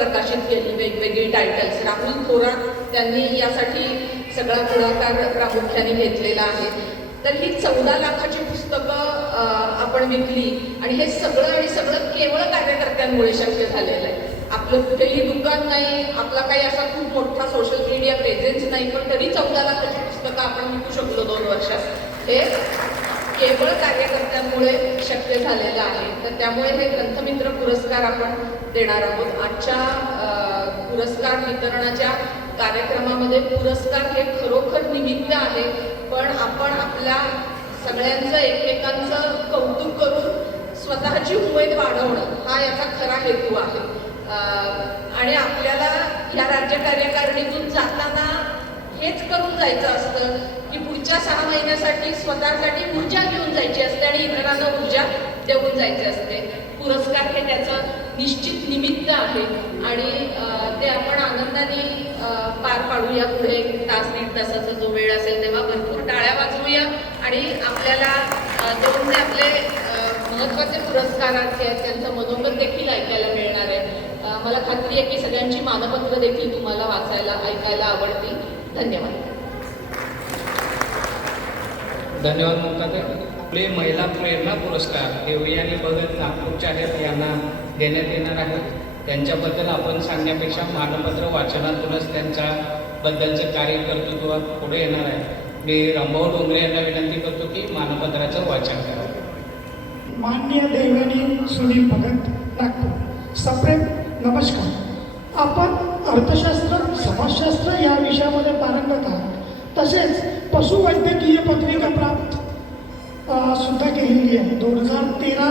प्रकाशित केली वेगवेगळी टायटल्स राहुल थोरात त्यांनी यासाठी सगळा पुढाकार प्रामुख्याने घेतलेला आहे. तर ही चौदा लाखाची पुस्तकं आपण विकली आणि हे सगळं आणि सगळं केवळ कार्यकर्त्यांमुळे शक्य झालेलं आहे. आपलं कुठेही दुकान नाही आपला काही असा खूप मोठा सोशल मीडिया प्रेझेन्स नाही पण तरी चौदा लाखाची पुस्तकं आपण विकू शकलो दोन वर्षात. हे केवळ कार्यकर्त्यांमुळे शक्य झालेलं आहे. तर त्यामुळे हे ग्रंथमित्र पुरस्कार आपण देणार आहोत. आजच्या पुरस्कार वितरणाच्या कार्यक्रमामध्ये पुरस्कार हे खरोखर निमित्त आहे. पण आपण आपल्या सगळ्यांचं एकमेकांचं कौतुक करून स्वतःची उमेद वाढवणं हा याचा खरा हेतू आहे. आणि आपल्याला या राज्य कार्यकारिणीतून जाताना हेच करून जायचं असतं की पुढच्या सहा महिन्यासाठी स्वतःसाठी ऊर्जा घेऊन जायची असते आणि इतरांना ऊर्जा देऊन जायचे असते. पुरस्कार हे त्याचं निश्चित निमित्त आहे. आणि ते आपण आनंदाने पार पाडूया पुढे तास दीड तासाचा जो वेळ असेल तेव्हा भरपूर टाळ्या वाजवूया. आणि आपल्याला दोन जे आपले महत्त्वाचे पुरस्कार आहेत त्यांचं मनोगत देखील ऐकायला मिळणार आहे. मला खात्री आहे की सगळ्यांची मानपत्र देखील तुम्हाला वाचायला ऐकायला आवडतील. धन्यवाद. धन्यवाद मुक्ताताई आपले महिला प्रेरणा पुरस्कार देवळी आणि भगत नागपूरच्या आहेत यांना देण्यात येणार आहेत त्यांच्याबद्दल आपण सांगण्यापेक्षा मानपत्र वाचनातूनच त्यांच्याबद्दलचं कार्य कर्तृत्व पुढे येणार आहे. मी रामभाऊ डोंगरे यांना विनंती करतो की मानपत्राचं वाचन करा. माननीय देवानी सुनील भगत नागपूर. सप्रेम नमस्कार. आपण अर्थशास्त्र समाजशास्त्र या विषयामध्ये पारंगत आहात. तसेच पशुवैद्यकीय पदविका प्राप्त सुद्धा केलेली आहे. दोन हजार तेरा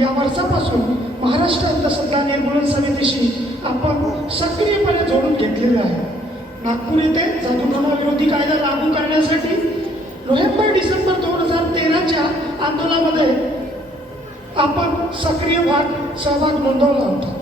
या वर्षापासून महाराष्ट्र अंधश्रद्धा निर्मूलन समितीशी आपण सक्रियपणे जोडून घेतलेलं आहे. नागपूर येथे जादूटोणा विरोधी कायदा लागू करण्यासाठी नोव्हेंबर डिसेंबर दोन हजार तेराच्या आंदोलनामध्ये आपण सक्रिय भाग सहभाग नोंदवला होता.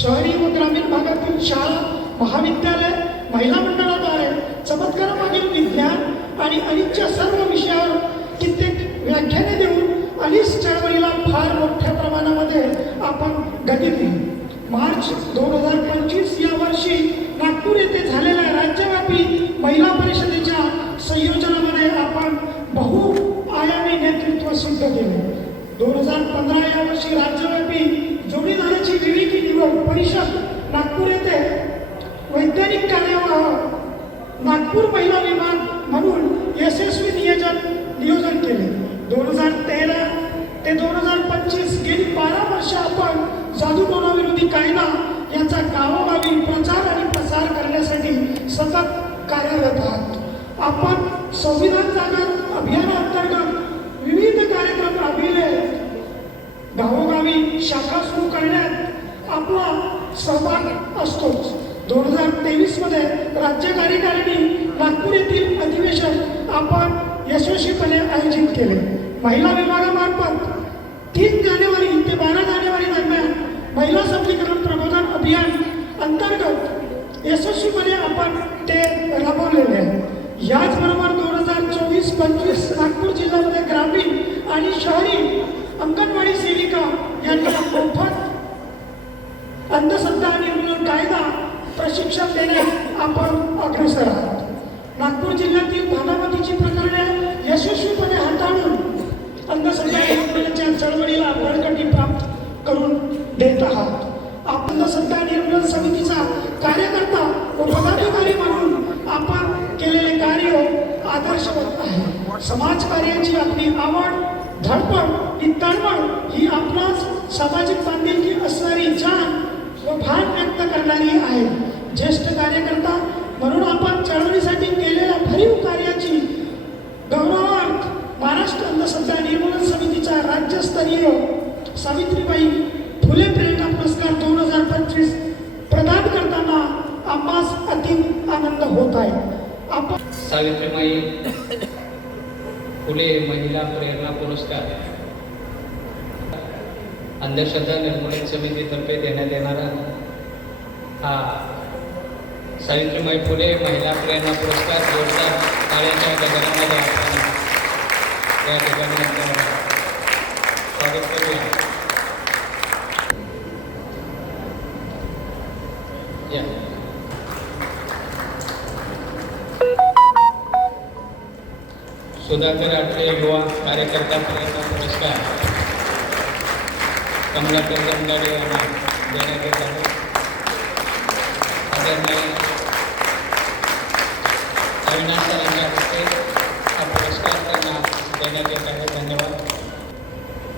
शहरी व ग्रामीण भागातील शाळा महाविद्यालय महिला मंडळाद्वारे चमत्कारामागील विज्ञान आणि अलीच्या सर्व विषयावर कित्येक व्याख्याने देऊन अलीस चळवळीला फार मोठ्या प्रमाणामध्ये आपण गती दिली. मार्च दोन हजार पंचवीस या वर्षी नागपूर येथे झालेल्या राज्यव्यापी महिला परिषदेच्या संयोजनामध्ये आपण बहुआयामी नेतृत्व सिद्ध केले. दोन हजार पंधरा या वर्षी राज्यव्यापी जोडीदाराची विवेकी निवड परिषद नागपूर येथे वैज्ञानिक कार्यवाह नागपूर महिला विभाग म्हणून यशस्वी नियोजन नियोजन केले दोन हजार तेरा ते दोन हजार पंचवीस गेली बारा वर्ष आपण जादूटोणा विरोधी कायदा याचा गावोगावी प्रचार आणि प्रसार करण्यासाठी सतत कार्यरत आहात आपण संविधान जागर अभियानाअंतर्गत विविध कार्यक्रम राबविले गावोगावी शाखा सुरू करण्यात आपला सहभाग असतोच दोन हजार तेवीसमध्ये राज्य कार्यकारिणी नागपूर येथील अधिवेशन आपण यशस्वीपणे आयोजित केले. महिला विभागामार्फत तीन जानेवारी ते बारा जानेवारी दरम्यान महिला सबलीकरण प्रबोधन अभियान अंतर्गत यशस्वीपणे आपण ते राबवलेले आहे. याचबरोबर दोन हजार चोवीस पंचवीस नागपूर जिल्ह्यामध्ये ग्रामीण आणि शहरी अंगणवाडी सेविका यांना मोफत अंधश्रद्धा निर्मूलन कायदा प्रशिक्षण देणे आपण अग्रेसर आहात. नागपूर जिल्ह्यातील भानामतीची प्रकरणे यशस्वीपणे हाताळून अंधश्रद्धा चळवळीला बळकटी प्राप्त करून देत आहात. आपण अंधश्रद्धा निर्मूलन समितीचा कार्यकर्ता व पदाधिकारी म्हणून आपण केलेले कार्य आदर्शवत आहे. समाजकार्याची आपली आवड धडपड ही तळमळ ही आपणास सामाजिक बांधिलकी असणारी जाण व भान व्यक्त करणारी आहे. ज्येष्ठ कार्यकर्ता म्हणून आपण चळवळीसाठी केलेल्या भरीव कार्याची गौरवार्थ महाराष्ट्र अंधश्रद्धा निर्मूलन समितीचा राज्यस्तरीय सावित्रीबाई फुले प्रेरणा पुरस्कार दोन हजार पंचवीस प्रदान करताना आम्हास अति आनंद होत आहे. आपण सावित्रीबाई फुले महिला प्रेरणा पुरस्कार अंधश्रद्धा निर्मूलन समितीतर्फे देण्यात येणारा हा सावित्रीबाई फुले महिला प्रेरणा पुरस्कार जोरदार टाळ्यांच्या गजरामध्ये आपण या ठिकाणी स्वागत करूया. या. सुधाकर आठवे युवा कार्यकर्ता प्रेरणा पुरस्कार. कमलाकर जमगाडे यांना देण्यात येत आहे. आदरणीय अविनाश सरांच्या हस्ते हा पुरस्कार त्यांना देण्यात येत आहे. धन्यवाद.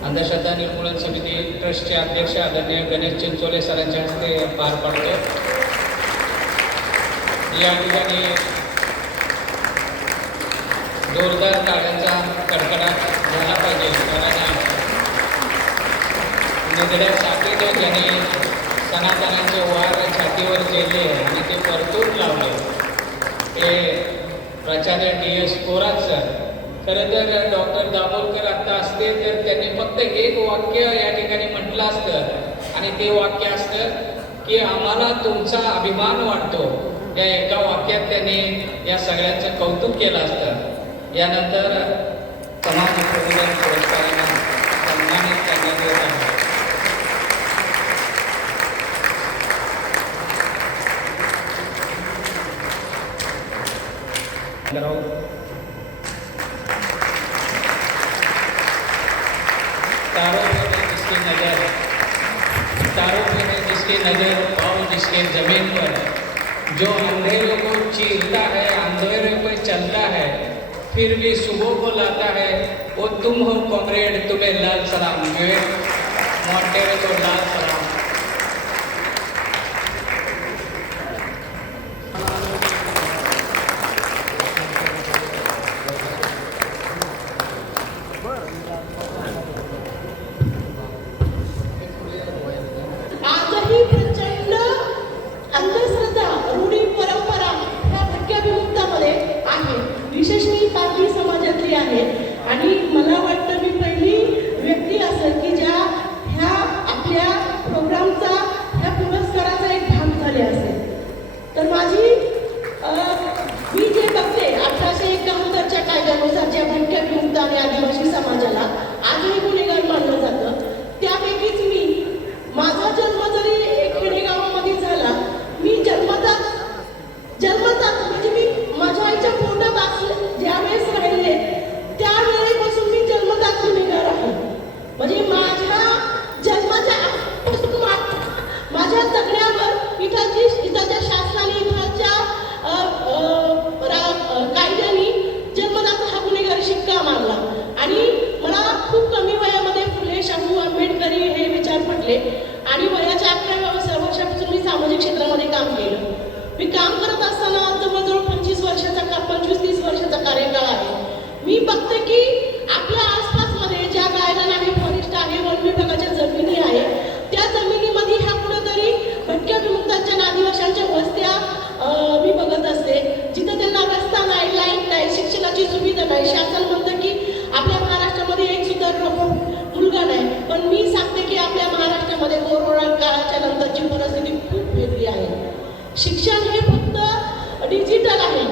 अंधश्रद्धा निर्मूलन समिती ट्रस्टचे अध्यक्ष आदरणीय गणेश चिंचोले सरांच्या हस्ते पार पडते. या ठिकाणी जोरदार टाळ्यांचा कडकडाट झाला पाहिजे. कारण निधड्या साथीने ज्यांनी सनातनाचे वार छातीवर जेले आणि ते परतून लावले. ते प्राचार्य डी एस कोरात सर. खरं तर डॉक्टर दाभोलकर आत्ता असते तर त्यांनी फक्त एक वाक्य या ठिकाणी म्हटलं असतं. आणि ते वाक्य असतं की आम्हाला तुमचा अभिमान वाटतो. या एका वाक्यात त्यांनी या सगळ्यांचं कौतुक केलं असतं. यानंतर समाज प्रबोधन पुरस्कारांना सन्मानित करण्यात येत आहे. तारों पे जिसकी नज़र तारों पे है जिसकी नज़र पाओ जिसके ज़मीन पर जो अंधेरे को चीरता है, अंधेरे पे चलता है, फिर भी सुबह को लाता है, वो तुम हो, कॉमरेड, तुम्हें लाल सलाम। मॉन्टेरो को लाल सलाम। विचार आणि वयाच्या शिक्षण हे फक्त डिजिटल आहे.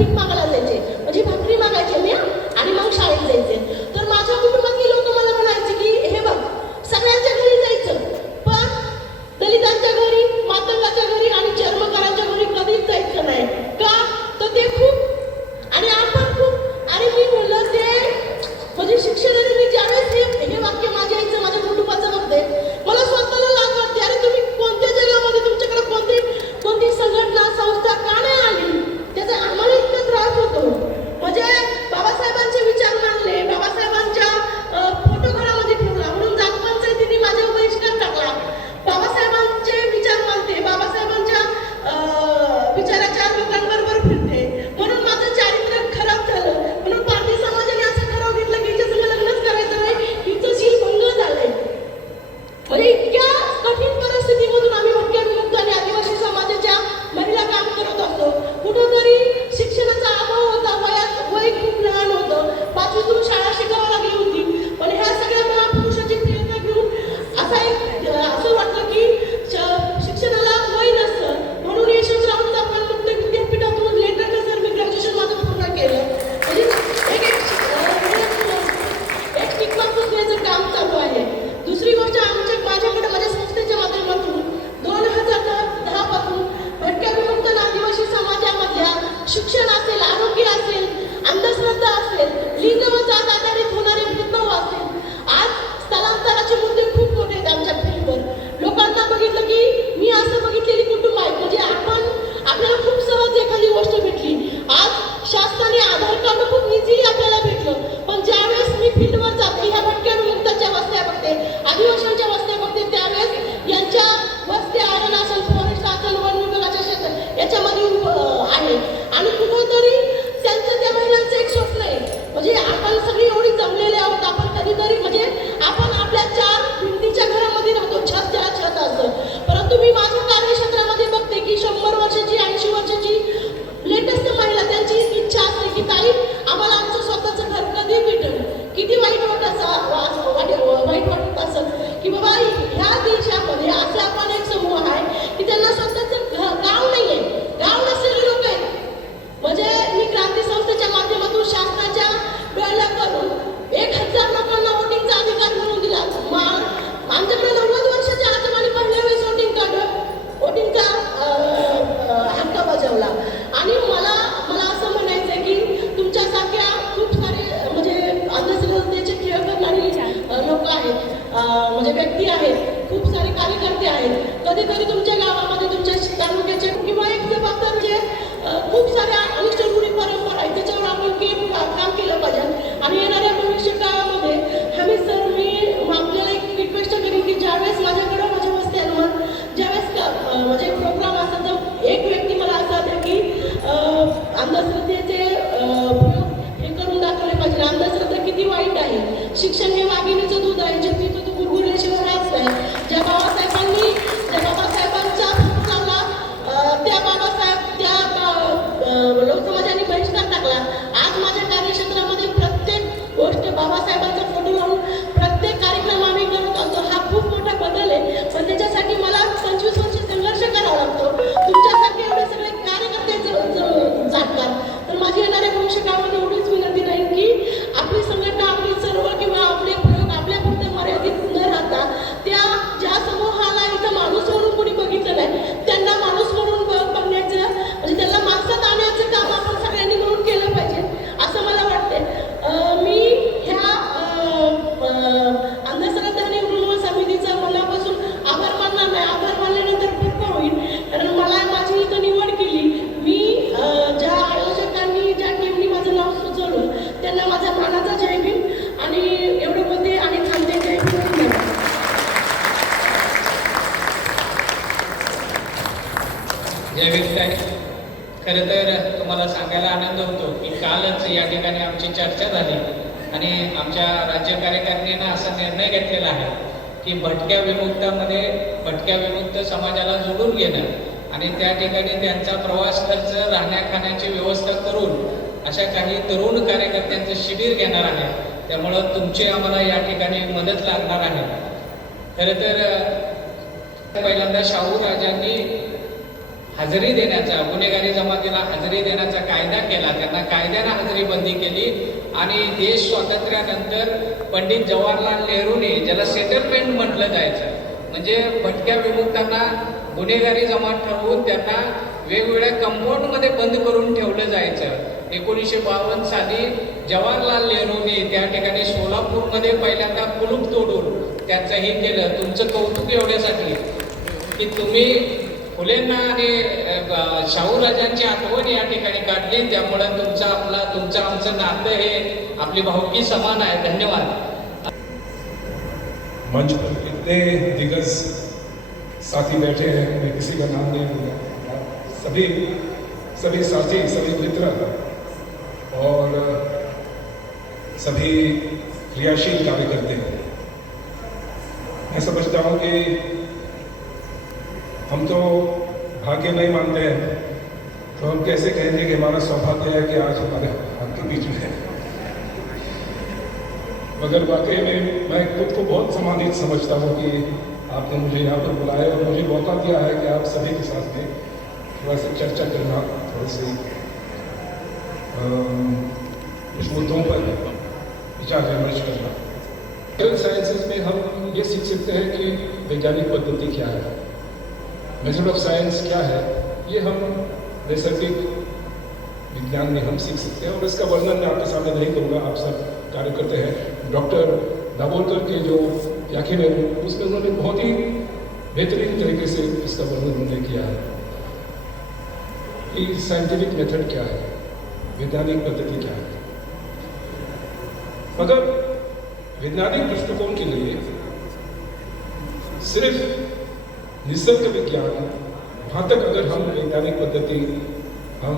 Pagpapin mga पद्धतीने ते प्रयोग हे करून दाखवले पाहिजे. अंधश्रद्धा किती वाईट आहे. शिक्षण हे वाघिणीचं दूध आहे जे पितो तो गुरगुरल्याशिवाय राहत नाही. आमच्या राज्य कार्यकारिणीनं असा निर्णय घेतलेला आहे की भटक्या विमुक्तामध्ये भटक्या विमुक्त समाजाला जोडून घेणं आणि त्या ठिकाणी त्यांचा प्रवास खर्च राहण्याखाण्याची व्यवस्था करून अशा काही तरुण कार्यकर्त्यांचं शिबिर घेणार आहे. त्यामुळं तुमची आम्हाला या ठिकाणी मदत लागणार आहे. खरं तर पहिल्यांदा शाहू राजांनी हजेरी देण्याचा गुन्हेगारी जमातीला हजेरी देण्याचा कायदा केला. त्यांना कायद्यानं हजेरी बंदी केली आणि देश स्वातंत्र्यानंतर पंडित जवाहरलाल नेहरूने ज्याला सेटलमेंट म्हटलं जायचं म्हणजे भटक्या विमुक्तांना गुन्हेगारी जमात ठरवून त्यांना वेगवेगळ्या कंपाऊंडमध्ये बंद करून ठेवलं जायचं. एकोणीसशे बावन्न साली जवाहरलाल नेहरूने त्या ठिकाणी सोलापूरमध्ये पहिल्यांदा कुलूप तोडून त्यांचं हे केलं. तुमचं कौतुक एवढ्यासाठी की तुम्ही फुलेंना आणि शाहूराजांची आठवण या ठिकाणी काढली. त्यामुळे तुमचं आपला तुमचं आमचं नातं हे आपली भावकी समान आहे. धन्यवाद. मंच पर इतने दिग्गज साथी बैठे हैं मैं किसी का नाम नहीं लूँगा सभी सभी साथी सभी मित्र और सभी क्रियाशील कार्यकर्ते मैं समझता हूँ कि हम तो भाग्य नहीं मानते हैं। तो हम कैसे कहेंगे कि हमारा सौभाग्य है कि आज हमारे आपके बीच में है। मगर वाकई में मैं खुद को बहुत सम्मानित समझता हूँ कि आपने मुझे यहाँ पर बुलाया और मुझे मौका दिया है कि आप सभी के साथ में थोड़ा सा चर्चा करना, थोड़ी सी कुछ मुद्दों पर विचार विमर्श करना। साइंसेज में हम ये सीख सकते हैं कि वैज्ञानिक पद्धति क्या है। मेथड ऑफ़ साइंस क्या है? ये हम नैसर्गिक विज्ञान में हम सीख सकते हैं और इसका वर्णन मैं आपके सामने नहीं करूँगा, आप सब कार्य करते हैं। डॉक्टर दाभोलकर के जो व्याख्यान है, उसमें उन्होंने बहुत ही बेहतरीन तरीके से इसका वर्णन उन्होंने किया है कि साइंटिफिक मेथड क्या है, वैज्ञानिक पद्धति क्या है। मगर वैज्ञानिक दृष्टिकोण के लिए सिर्फ़ निसर्ग विज्ञान वहाँ तक अगर हम वैज्ञानिक पद्धति हम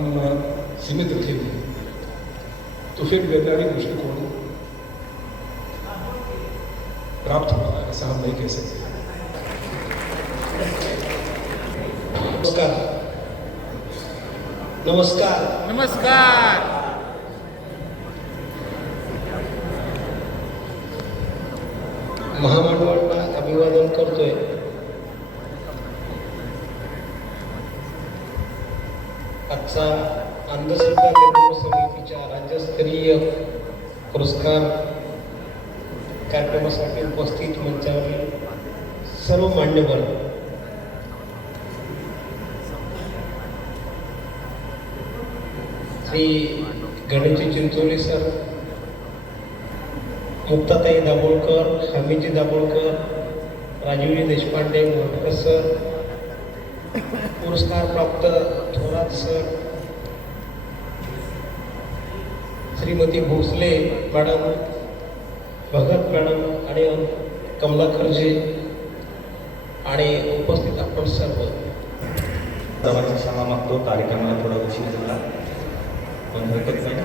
सीमित रखेंगे तो फिर वैज्ञानिक दृष्टिकोण प्राप्त होगा ऐसा हम नहीं कह सकते। नमस्कार। नमस्कार। नमस्कार। महामानवांना आजचा अंधश्रद्धा निर्मूलन समितीच्या राज्यस्तरीय पुरस्कार कार्यक्रमासाठी उपस्थित मंचावरील सर्व मान्यवर श्री गणेशजी चिंचोली सर मुक्ताताई दाभोळकर हमीजी दाभोळकर राजीवजी देशपांडे मोडकर सर पुरस्कार प्राप्त Thorat sir Shrimati Bhosale madam Bhagat madam आणि कमला खर्जे आणि उपस्थित आपण सर्व. सर्वांची क्षमा मागतो कार्यक्रमाला थोडा उशीर झाला. पण हरकत नाही.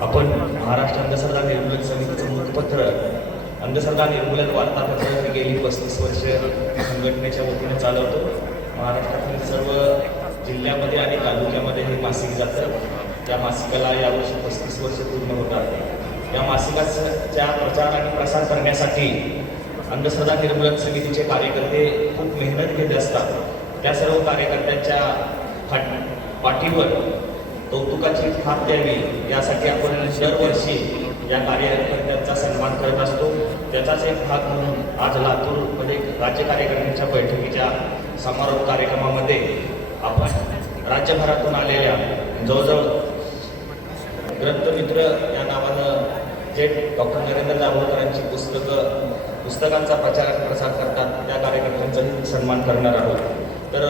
आपण महाराष्ट्र अंधश्रद्धा निर्मूलन समितीचं मुखपत्र अंधश्रद्धा निर्मूलन वार्तापत्र हे गेली पस्तीस वर्ष संघटनेच्या वतीने चालवतो. महाराष्ट्रातील सर्व जिल्ह्यामध्ये आणि तालुक्यामध्ये हे मासिक जातं. या मासिकाला यावर्षी पस्तीस वर्ष पूर्ण होतात. या मासिकाच्या प्रचार आणि प्रसार करण्यासाठी अंधश्रद्धा निर्मूलन समितीचे कार्यकर्ते खूप मेहनत घेत असतात. त्या सर्व कार्यकर्त्यांच्या फाट पाठीवर कौतुकाची थाप द्यावी यासाठी आपण दरवर्षी या कार्यकर्त्यांचा सन्मान करत असतो. त्याचाच एक भाग म्हणून आज लातूरमध्ये राज्य कार्यकर्त्यांच्या बैठकीच्या समारोप कार्यक्रमामध्ये आपण राज्यभरातून आलेल्या जवळजवळ ग्रंथमित्र या नावानं जे डॉक्टर नरेंद्र दाभोळकरांची पुस्तकं पुस्तकांचा प्रचार प्रसार करतात त्या कार्यकर्त्यांचाही सन्मान करणार आहोत. तर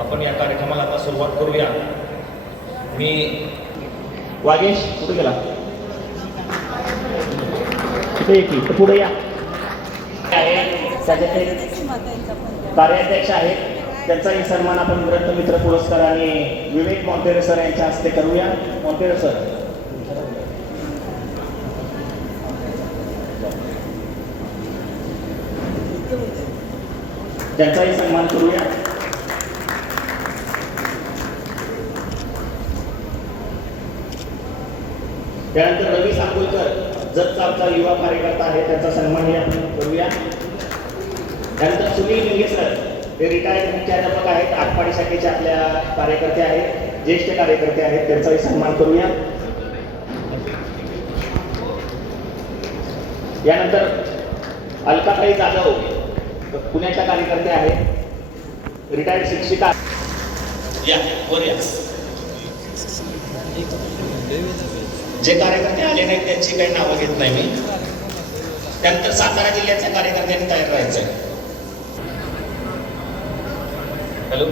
आपण या कार्यक्रमाला आता सुरुवात करूया. मी वागेश कुठे गेला? कुठे येते तर पुढे या. त्याचे कार्याध्यक्ष आहेत. त्यांचाही सन्मान आपण ग्रंथमित्र पुरस्कार आणि विवेक मॉन्टेरे सर यांच्या हस्ते करूया. मॉन्टेरे सर. त्यांचाही सन्मान करूया. त्यानंतर रवी सांगोलकर जतचा आमचा युवा कार्यकर्ता आहे त्याचा सन्मानही आपण करूया. त्यानंतर सुनील लिंगे सर ते रिटायर्ड मुख्याध्यापक आहेत आटपाडी शाखेचे आपल्या कार्यकर्ते आहेत ज्येष्ठ कार्यकर्ते आहेत त्यांचाही सन्मान करूया. यानंतर अलकाताई जाधव पुण्याच्या कार्यकर्ते आहेत. रिटायर्ड शिक्षिका. या वर या. जे कार्यकर्ते आले नाहीत त्यांची काही नावं घेत नाही मी. त्यानंतर सातारा जिल्ह्याच्या कार्यकर्त्यांनी तयार राहायचं हॅलो